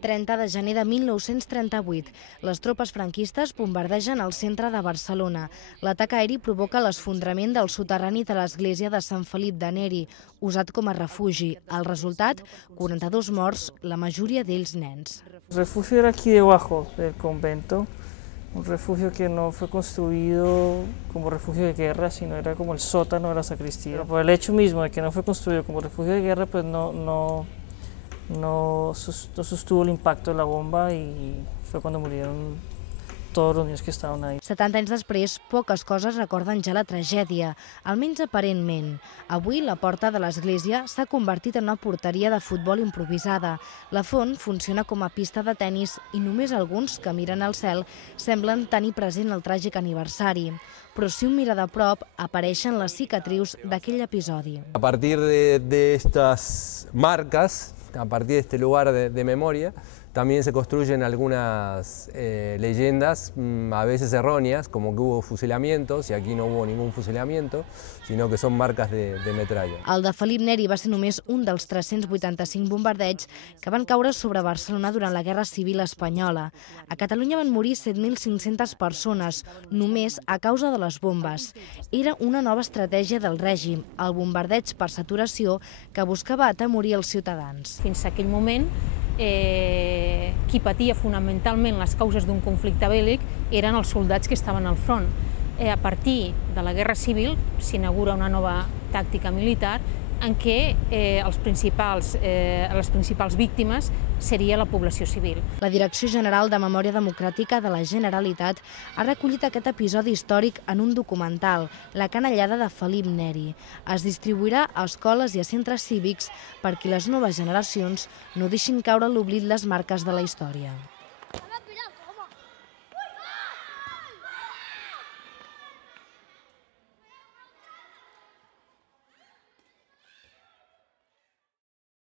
30 de gener de 1938. Les tropes franquistes bombardegen el centre de Barcelona. L'atac aeri provoca l'esfondrament del soterrani de l'església de Sant Felip de Neri, usat com a refugi. El resultat, 42 morts, la majoria d'ells nens. El refugio era aquí debajo del convento, un refugio que no fue construido como refugio de guerra, sino era como el sótano de la sacristía. Pero por el hecho mismo de que no fue construido como refugio de guerra, pues no sostuvo el impacto de la bomba y fue cuando murieron tots els niños que estaven ahí. 70 anys després, poques coses recorden ja la tragèdia, almenys aparentment. Avui, la porta de l'església s'ha convertit en una porteria de futbol improvisada. La font funciona com a pista de tennis i només alguns que miren al cel semblen tenir present el tràgic aniversari. Però si un mira de prop, apareixen les cicatrius d'aquell episodi. A partir de estas marcas, a partir de este lugar de memoria, también se construyen algunas leyendas, a veces erróneas, como que hubo fusilamientos, y aquí no hubo ningún fusilamiento, sino que son marcas de metralla. El de Felip Neri va ser només un dels 385 bombardeigs que van caure sobre Barcelona durant la Guerra Civil Espanyola. A Catalunya van morir 7.500 persones, només a causa de les bombes. Era una nova estratègia del règim, el bombardeig per saturació que buscava atemorir els ciutadans. Fins a aquell moment, qui patia fonamentalment les causes d'un conflicte bèl·lic eren els soldats que estaven al front. A partir de la Guerra Civil s'inaugura una nova tàctica militar en què les principals víctimes seria la població civil. La Direcció General de Memòria Democràtica de la Generalitat ha recollit aquest episodi històric en un documental, La canallada de Felip Neri. Es distribuirà a escoles i a centres cívics perquè les noves generacions no deixin caure a l'oblit les marques de la història.